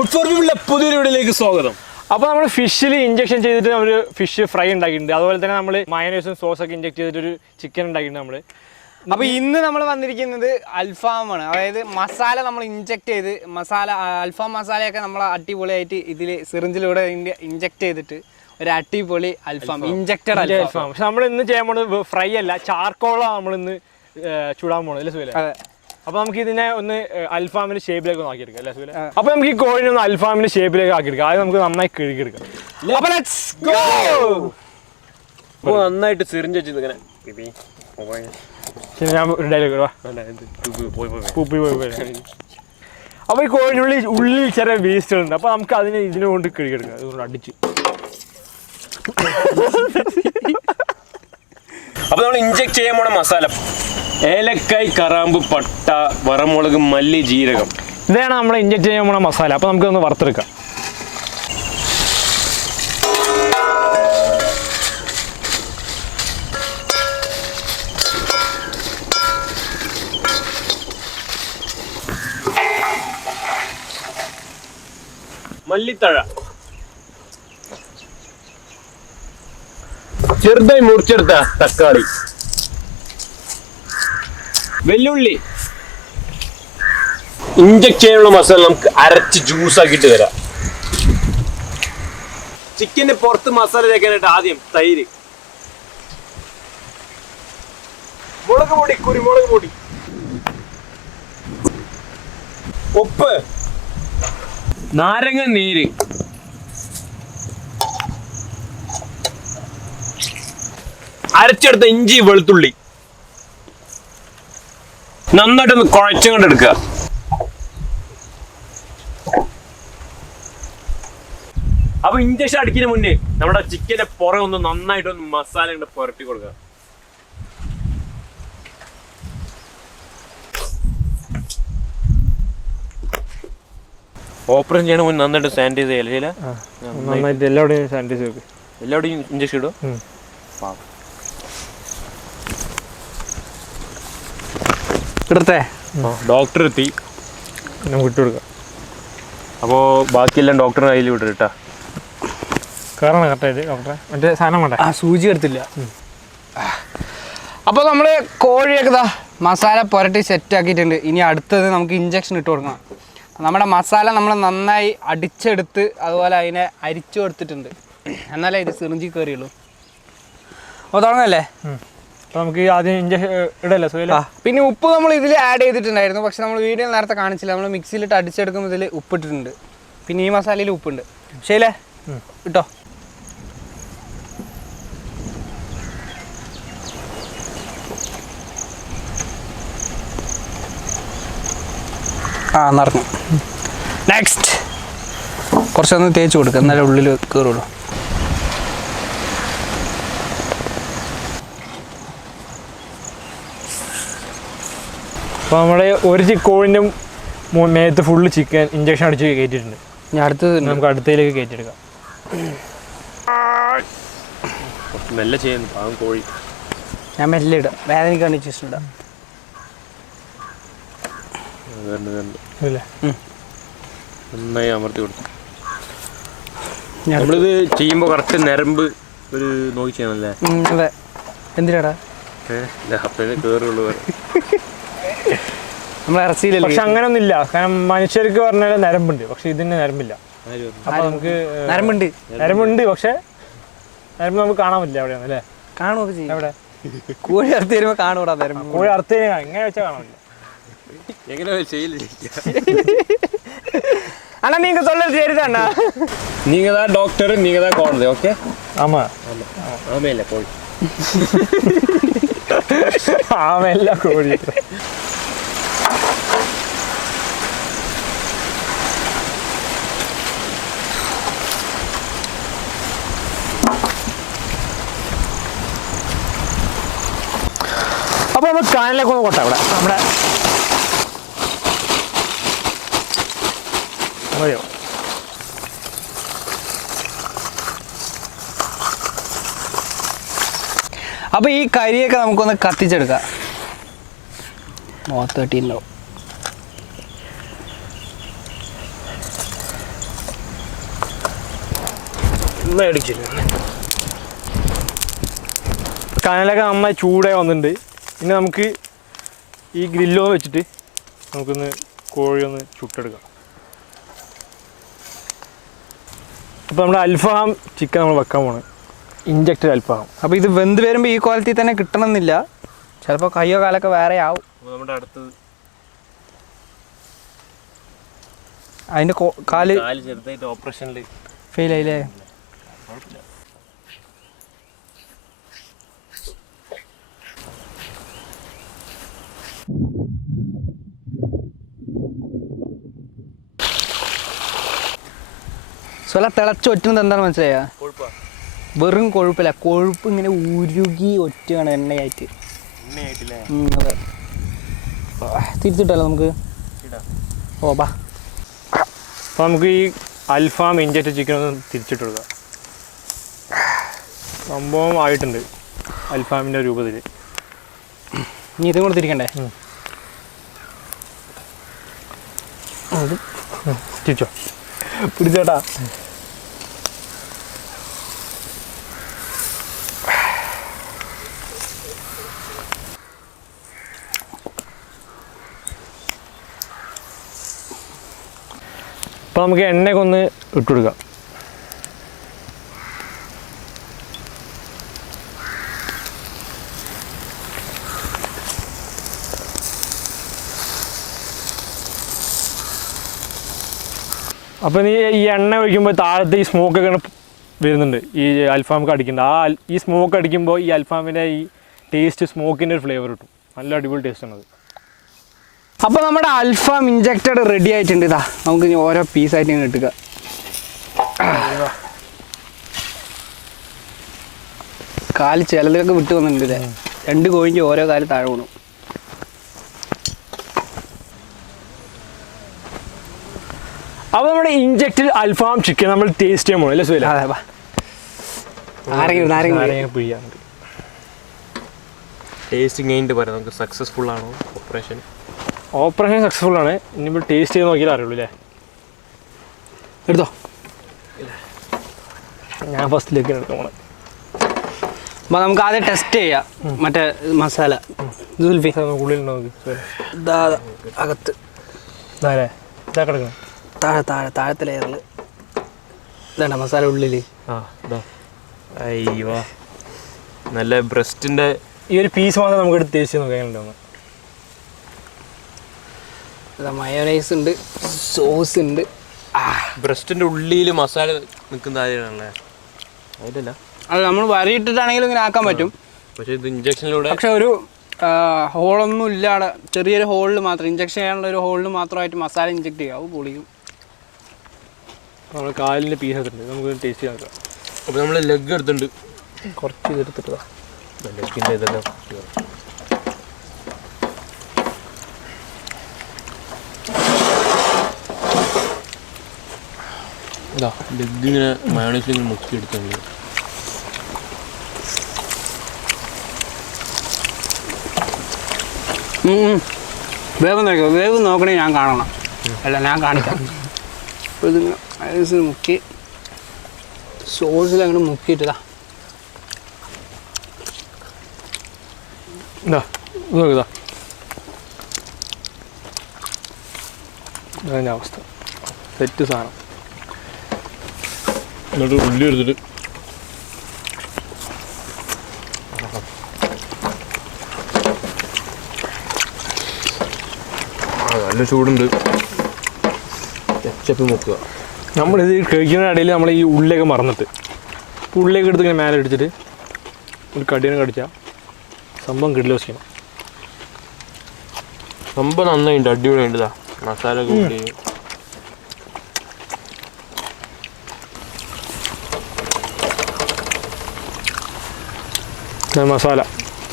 Food for പീപ്പിളിന്റെ പുതിയൊരു വീഡിയോയിലേക്ക് സ്വാഗതം. അപ്പോൾ നമ്മൾ ഫിഷിൽ ഇഞ്ചക്ഷൻ ചെയ്തിട്ട് നമ്മൾ ഫിഷ് ഫ്രൈ ഉണ്ടാക്കിയിട്ടുണ്ട്. അതുപോലെ തന്നെ നമ്മൾ മയനൈസും സോസൊക്കെ ഇഞ്ചക്ട് ചെയ്തിട്ടൊരു ചിക്കൻ ഉണ്ടാക്കിയിട്ടുണ്ട് നമ്മൾ. അപ്പോൾ ഇന്ന് നമ്മൾ വന്നിരിക്കുന്നത് അൽഫാമാണ്. അതായത് മസാല നമ്മൾ ഇഞ്ചക്ട് ചെയ്ത് അൽഫാം മസാലയൊക്കെ നമ്മൾ അടിപൊളിയായിട്ട് ഇതിൽ സിറിഞ്ചിലൂടെ ഇഞ്ചക്ട് ചെയ്തിട്ട് ഒരു അടിപൊളി അൽഫാം ഇഞ്ചക്റ്റഡ് അൽഫാം. പക്ഷെ നമ്മൾ ഇന്ന് ചെയ്യാൻ പോകുന്നത് ഫ്രൈ അല്ല, ചാർക്കോളാണ് നമ്മൾ ഇന്ന് ചൂടാൻ പോകുന്നത് അല്ലേ സുഹേലേ? അതെ. അപ്പോൾ നമുക്ക് ഇതിനെ ഒന്ന് അൽഫാമിന്റെ ഷേപ്പിലേക്ക് ആക്കിയെടുക്കാം അല്ലേ സുഹേലേ? അപ്പോൾ നമുക്ക് ഈ കോഴിനെ ഒന്ന് അൽഫാമിന്റെ ഷേപ്പിലേക്ക് ആക്കിയെടുക്കാം. ആദ്യം നമുക്ക് നന്നായി കഴുകിയെടുക്കാം. അപ്പോൾ ലെറ്റ്സ് ഗോ. അപ്പോൾ നന്നായിട്ട് സിറിഞ്ച് വെച്ച് ഇങ്ങനെ ഞാൻ ഒരു ഡയലോഗ് അപ്പോൾ ഈ കോഴിനുള്ളിൽ ഉള്ളിൽ ചെറിയ വേസ്റ്റുകളുണ്ട്. അപ്പോൾ നമുക്ക് അതിനെ ഇതിനെ കൊണ്ട് കഴുകിയെടുക്കാം. അതുകൊണ്ട് അടിച്ച് അപ്പോൾ നമ്മൾ ഇഞ്ചക്ട് ചെയ്യാൻ പോണ മസാല ഏലക്കായ്, കറാമ്പ്, പട്ട, വറമുളക്, മല്ലി, ജീരകം. ഇതാണ് നമ്മൾ ഇഞ്ചക്ട് ചെയ്യാൻ പോണ മസാല. അപ്പോൾ നമുക്കൊന്ന് വറുത്തെടുക്കാം. മല്ലിത്തഴ, ചെറുതായി മുറിച്ചെടുത്ത തക്കാളി, വെല്ലുള്ളി. ഇഞ്ചക്ട് ചെയ്യാനുള്ള മസാല നമുക്ക് അരച്ച് ജ്യൂസ് ആക്കിയിട്ട് തരാം. ചിക്കന്റെ പുറത്ത് മസാല തേക്കാനായിട്ട് ആദ്യം തൈര്, മുളക് പൊടി, കുരുമുളക് പൊടി, ഉപ്പ്, നാരങ്ങ നീര്, അരച്ചെടുത്ത ഇഞ്ചി, വെളുത്തുള്ളി നന്നായിട്ടൊന്ന് കുഴച്ചുകൊണ്ട് എടുക്കുക. അപ്പൊ ഇഞ്ചക്ഷൻ അടിക്കുന്നതിന് മുന്നേ നമ്മുടെ ചിക്കന്റെ പുറം ഒന്ന് നന്നായിട്ടൊന്ന് മസാല കൊണ്ട് പുരട്ടി കൊടുക്കുക. ഓപ്പറേഷൻ ചെയ്യണ മുന്നേ നന്നായിട്ട് സാനിറ്റൈസ് ചെയ്യല്ലേ? നന്നായിട്ട് എല്ലാവരുടെയും സാനിറ്റൈസ് വെക്കും. എല്ലാവരുടെയും ഇഞ്ചക്ഷൻ ഇടും. എടുത്തേ ഡോക്ടർ എത്തി, നമുക്ക് വിട്ടുകൊടുക്കാം. അപ്പോൾ ബാക്കിയെല്ലാം ഡോക്ടറിന്റെ കയ്യിൽ വിട്ടു കേട്ടാ. കയറണം കറക്റ്റായിട്ട് ഡോക്ടറെ. മറ്റേ സാധനം വേണ്ട, സൂചി എടുത്തില്ല. അപ്പോൾ നമ്മൾ കോഴിയൊക്കെ മസാല പുരട്ടി സെറ്റ് ആക്കിയിട്ടുണ്ട്. ഇനി അടുത്തത് നമുക്ക് ഇഞ്ചക്ഷൻ ഇട്ട് കൊടുക്കണം. നമ്മുടെ മസാല നമ്മൾ നന്നായി അടിച്ചെടുത്ത് അതുപോലെ അതിനെ അരിച്ചു കൊടുത്തിട്ടുണ്ട്. എന്നാലേ ഇത് സിറിഞ്ചിൽ കയറിയുള്ളൂ. അപ്പോൾ തുടങ്ങല്ലേ? അപ്പോൾ നമുക്ക് ആദ്യം ഇഞ്ചക്ഷൻ ഇടല്ലേ സുഹേലേ? പിന്നെ ഉപ്പ് നമ്മൾ ഇതിൽ ആഡ് ചെയ്തിട്ടുണ്ടായിരുന്നു. പക്ഷെ നമ്മൾ വീഡിയോ നേരത്തെ കാണിച്ചില്ല. നമ്മൾ മിക്സിയിലിട്ട് അടിച്ചെടുക്കുമ്പോൾ ഇതിൽ ഉപ്പിട്ടിട്ടുണ്ട്. പിന്നെ ഈ മസാലയിൽ ഉപ്പുണ്ട്. ശരിയല്ലേ? ഇട്ടോ. നടക്കും. നെക്സ്റ്റ് കുറച്ചൊന്ന് തേച്ച് കൊടുക്കുക, എന്നാലും ഉള്ളിൽ കയറുള്ളൂ. അപ്പോൾ നമ്മൾ ഒരു കോഴിൻ്റെ മേത്ത് ഫുള്ള് ചിക്കൻ ഇഞ്ചക്ഷൻ അടിച്ച് കയറ്റിയിട്ടുണ്ട്. ഞാൻ അടുത്തത് നമുക്ക് അടുത്തതിലേക്ക് കയറ്റിയെടുക്കാം. മെല്ലെ ചെയ്യുന്നു പാവം കോഴി. ഞാൻ മെല്ലെ ഇടാം, വേദനയ്ക്കാണ് ഇഞ്ചക്ഷൻ ഇടാം. നന്നായി അമർത്തി കൊടുത്തു. നമ്മളിത് ചെയ്യുമ്പോൾ കറക്റ്റ് നരമ്പ് ഒരു നോക്കി ചെയ്യണല്ലേ? അതെ. എന്തിനാടാ കേറുള്ളൂ. നമ്മൾ ഇറച്ചിയിലല്ലേ? പക്ഷെ അങ്ങനൊന്നും ഇല്ല. കാരണം മനുഷ്യർക്ക് പറഞ്ഞാൽ നരമ്പുണ്ട്, പക്ഷെ ഇതിന് നരമ്പില്ല. അപ്പോൾ നമുക്ക് നരമ്പുണ്ട്, പക്ഷെ നരമ്പ് നമുക്ക് കാണാൻ പറ്റില്ല. എവിടെയാണ് അല്ലേ? കാണുമൊക്കെ ചെയ്യും. എവിടെ? കോഴി അറുത്ത് തരുമ്പോൾ കാണൂടാ നരമ്പ്. കോഴി അറുത്ത് എങ്ങനെ വെച്ചാൽ കാണാൻ പറ്റില്ല. എങ്ങനെ ചെയ്യില്ല. അണ്ണാ നീங்க சொல்றது சரிதாண்ணா. நீங்க தான் டாக்டர், நீங்க தான் கோடது. ஓகே? ஆமா. ஆமையில கோழி. ஆமையில கோழி. അപ്പോൾ നമ്മൾ കാനിലേക്ക് ഒന്ന് കൊട്ടാം. ഇവിടെ നമ്മുടെ മതിയോ? അപ്പോൾ ഈ കരിയൊക്കെ നമുക്കൊന്ന് കത്തിച്ചെടുക്കാം. മുഖത്ത് തട്ടിയിട്ടുണ്ടാവും. കനലൊക്കെ നന്നായി ചൂടായി വന്നിട്ടുണ്ട്. ഇനി നമുക്ക് ഈ ഗ്രില്ലൊന്ന് വെച്ചിട്ട് നമുക്കൊന്ന് കോഴി ഒന്ന് ചുട്ടെടുക്കാം. അപ്പോൾ നമ്മുടെ അൽഫാം ചിക്കൻ നമ്മൾ വെക്കാൻ പോണ്, ഇഞ്ചക്റ്റഡ് അൽഫാം. അപ്പോൾ ഇത് വെന്ത് വരുമ്പോൾ ഈ ക്വാളിറ്റി തന്നെ കിട്ടണമെന്നില്ല, ചിലപ്പോൾ കയ്യോ കാലൊക്കെ വേറെ ആവും. നമ്മുടെ അടുത്തത് അതിൻ്റെ കാല് ചെറുതായിട്ട് ഓപ്പറേഷനിൽ ഫെയിൽ ആയില്ലേ? സ്വല തിളച്ച് ഒറ്റുന്നത് എന്താണെന്ന് മനസ്സിലായാ? വെറും കൊഴുപ്പില്ല, കൊഴുപ്പ് ഇങ്ങനെ ഉരുകി ഒറ്റയാണ് എണ്ണയായിട്ട്. അതെ, തിരിച്ചിട്ടല്ലോ നമുക്ക്. ഓ ബാ. അപ്പോൾ നമുക്ക് ഈ അൽഫാം ഇഞ്ചക്റ്റഡ് ചിക്കൻ ഒന്ന് തിരിച്ചിട്ട് കൊടുക്കാം. സംഭവം ആയിട്ടുണ്ട് അൽഫാമിൻ്റെ രൂപത്തിൽ. ഇനി ഇതും കൂടെ തിരിക്കണ്ടേ? തിരിച്ചോ, പിടിച്ചേട്ടാ. അപ്പോൾ നമുക്ക് എണ്ണയൊക്കെ ഒന്ന് ഇട്ടുകൊടുക്കാം. അപ്പോൾ ഈ എണ്ണ ഒഴിക്കുമ്പോൾ താഴത്തെ ഈ സ്മോക്കൊക്കെ വരുന്നുണ്ട്, ഈ അൽഫാമൊക്കെ അടിക്കുന്നുണ്ട്. ഈ സ്മോക്ക് അടിക്കുമ്പോൾ ഈ അൽഫാമിൻ്റെ ഈ ടേസ്റ്റ്, സ്മോക്കിൻ്റെ ഒരു ഫ്ലേവർ കിട്ടും. നല്ല അടിപൊളി ടേസ്റ്റ് ആണ് അത്. അപ്പോൾ നമ്മുടെ അൽഫാം ഇഞ്ചക്റ്റഡ് റെഡി ആയിട്ടുണ്ട്. ഇതാ നമുക്ക് ഇനി ഓരോ പീസായിട്ട് ഇങ്ങനെ ഇട്ടുക. കാല് ചിലതൊക്കെ വിട്ട് വന്നിട്ടുണ്ട് ഇല്ലേ? 2 കോഴിക്ക് ഓരോ കാല് താഴെ വീണു. അപ്പോൾ നമ്മുടെ ഇഞ്ചക്റ്റഡ് അൽഫാം ചിക്കൻ നമ്മൾ ടേസ്റ്റ് ചെയ്യാൻ പോകണം അല്ലേ സുഹൈല? അതെ, ബാ. ആരെങ്കിലും പിഴിയാറുണ്ട്. ടേസ്റ്റിംഗ് കഴിഞ്ഞിട്ട് പറയാം നമുക്ക് സക്സസ്ഫുൾ ആണോ ഓപ്പറേഷൻ. ഓപ്പറേഷൻ സക്സസ്ഫുൾ ആണ്. ഇനിയിപ്പോൾ ടേസ്റ്റ് ചെയ്ത് നോക്കിയാൽ അറിയുള്ളൂ അല്ലേ? എടുത്തോ, ഞാൻ ഫസ്റ്റിലേക്ക് എടുക്കാൻ പോകണം. അപ്പോൾ നമുക്ക് ആദ്യം ടെസ്റ്റ് ചെയ്യാം മറ്റേ മസാല. സുൽഫി ഉള്ളിൽ നോക്കി അകത്ത് ഇതാ കിടക്കണം. താഴത്തെ ലെയറിൽ ഇതാണ്ട മസാല ഉള്ളിൽ. അയ്യോ, നല്ല ബ്രസ്റ്റിൻ്റെ ഈ ഒരു പീസ് മാത്രം നമുക്ക് എടുത്ത് ടേസ്റ്റ് ചെയ്ത് നോക്കാൻ ഉണ്ടാവും. മയോനൈസ് ഉണ്ട്, സോസ് ഉണ്ട്. ബ്രസ്റ്റിൻ്റെ ഉള്ളിൽ മസാല നിൽക്കുന്ന കാര്യമാണല്ലേ? അതിലല്ല, അത് നമ്മൾ വരയിട്ടിട്ടാണെങ്കിലും ഇങ്ങനെ ആക്കാൻ പറ്റും. പക്ഷേ ഇത് ഇഞ്ചക്ഷനിലൂടെ. പക്ഷെ ഒരു ഹോളൊന്നും ഇല്ലാതെ ചെറിയൊരു ഹോളിൽ മാത്രം, ഇഞ്ചക്ഷൻ ചെയ്യാനുള്ള ഒരു ഹോളിൽ മാത്രമായിട്ട് മസാല ഇഞ്ചക്ട് ചെയ്യുക. അത് പൊളിക്കും. നമ്മൾ കാലിൻ്റെ പീസ് എടുത്തിട്ടുണ്ട്, നമുക്ക് ടേസ്റ്റ് ചെയ്യാൻ നോക്കാം. അപ്പോൾ നമ്മൾ ലെഗ് എടുത്തിട്ടുണ്ട്, കുറച്ച് ഇതെടുത്തിട്ട് ലെഗിൻ്റെ ഇതെല്ലാം ലെഗ് ഇങ്ങനെ മയോണൈസിൽ ഇങ്ങനെ മുക്കി എടുത്തുണ്ട്. വേവ് നോക്കണേ ഞാൻ കാണണം, അല്ല ഞാൻ കാണിക്കാം. അപ്പോൾ ഇതിങ്ങനെ മയോണൈസിൽ മുക്കി സോസിൽ അങ്ങനെ മുക്കിയിട്ടതാ. നോക്കിതാ അതിൻ്റെ അവസ്ഥ. സെറ്റ് സാധനം. എന്നിട്ട് ഉള്ളി എടുത്തിട്ട് നല്ല ചൂടുണ്ട്. കെച്ചപ്പ് മുക്കുക. നമ്മളിത് കഴിക്കുന്ന ഇടയിൽ നമ്മൾ ഈ ഉള്ളിയൊക്കെ മറന്നിട്ട് ഉള്ളിയൊക്കെ എടുത്ത് ഇങ്ങനെ മേലെ അടിച്ചിട്ട് ഒരു കടിയെ കടിച്ചാൽ സംഭവം കിടിലോ ചെയ്യണം. സംഭവം നന്നായിട്ടുണ്ട്, അടിപൊളിയുണ്ട്. മസാല കൂടി മസാല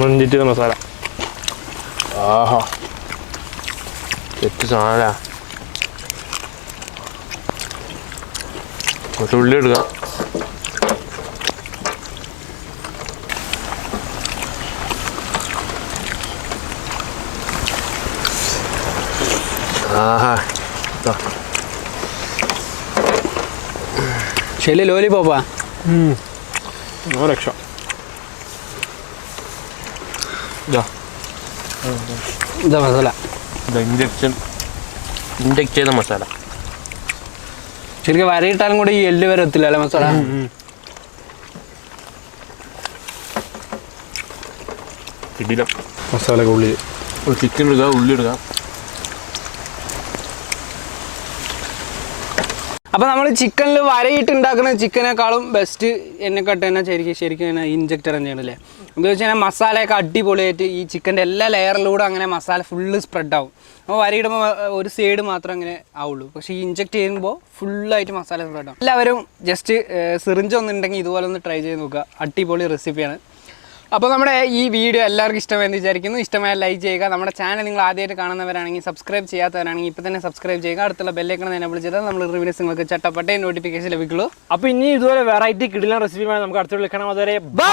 മഞ്ചിട്ട് മസാല. ആഹാ, സെറ്റ് സാധന. കുറച്ച് ഉള്ളി എടുക്കാം. ആഹാ, ശരി ലോലിപോപ്പാ. രക്ഷ ഇതാ മസാല ഇൻജെക്ട് ചെയ്ത മസാല ശരിക്കും വരയിട്ടാലും കൂടെ ഈ എല്ല് വരെ എത്തില്ല അല്ലേ മസാല ഇടില്ല മസാല ഉള്ളി ചിക്കൻ എടുക്കുക ഉള്ളി എടുക്കുക അപ്പോൾ നമ്മൾ ചിക്കനിൽ വരയിട്ട് ഉണ്ടാക്കുന്ന ചിക്കനേക്കാളും ബെസ്റ്റ് എന്നെക്കാട്ട് തന്നെ ശരിക്കും ഇൻജെക്റ്റഡ് തന്നെയാണല്ലേ എന്താ വെച്ച് കഴിഞ്ഞാൽ മസാലയൊക്കെ അടിപൊളിയായിട്ട് ഈ ചിക്കൻ്റെ എല്ലാ ലെയറിലൂടെ അങ്ങനെ മസാല ഫുള്ള് സ്പ്രെഡ് ആവും അപ്പോൾ വരയിടുമ്പോൾ ഒരു സൈഡ് മാത്രം അങ്ങനെ ആവുള്ളൂ പക്ഷേ ഈ ഇൻജെക്ട് ചെയ്യുമ്പോൾ ഫുള്ളായിട്ട് മസാല സ്പ്രെഡ് ആവും എല്ലാവരും ജസ്റ്റ് സിറിഞ്ച് ഒന്നുണ്ടെങ്കിൽ ഇതുപോലെ ഒന്ന് ട്രൈ ചെയ്ത് നോക്കുക അടിപൊളി റെസിപ്പിയാണ് അപ്പോൾ നമ്മുടെ ഈ വീഡിയോ എല്ലാവർക്കും ഇഷ്ടമായെന്ന് വിചാരിക്കുന്നു ഇഷ്ടമായ ലൈക്ക് ചെയ്യുക നമ്മുടെ ചാനൽ നിങ്ങൾ ആദ്യമായിട്ട് കാണുന്നവരാണെങ്കിൽ സബ്സ്ക്രൈബ് ചെയ്യാത്തവരാണെങ്കിൽ ഇപ്പോൾ തന്നെ സബ്സ്ക്രൈബ് ചെയ്യുക അടുത്തുള്ള ബെല്ലൈക്കൺ എനേബിൾ ചെയ്താൽ നമ്മൾ റിവ്യൂസ് നിങ്ങൾക്ക് ചട്ടപ്പട്ടേ നോട്ടിഫിക്കേഷൻ ലഭിക്കുള്ളൂ അപ്പോൾ ഇനി ഇതുപോലെ വെറൈറ്റി കിടിലൻ റെസിപ്പിയുമായി നമുക്ക് അടുത്ത് വിളിക്കണം അതുവരെ ബൈ.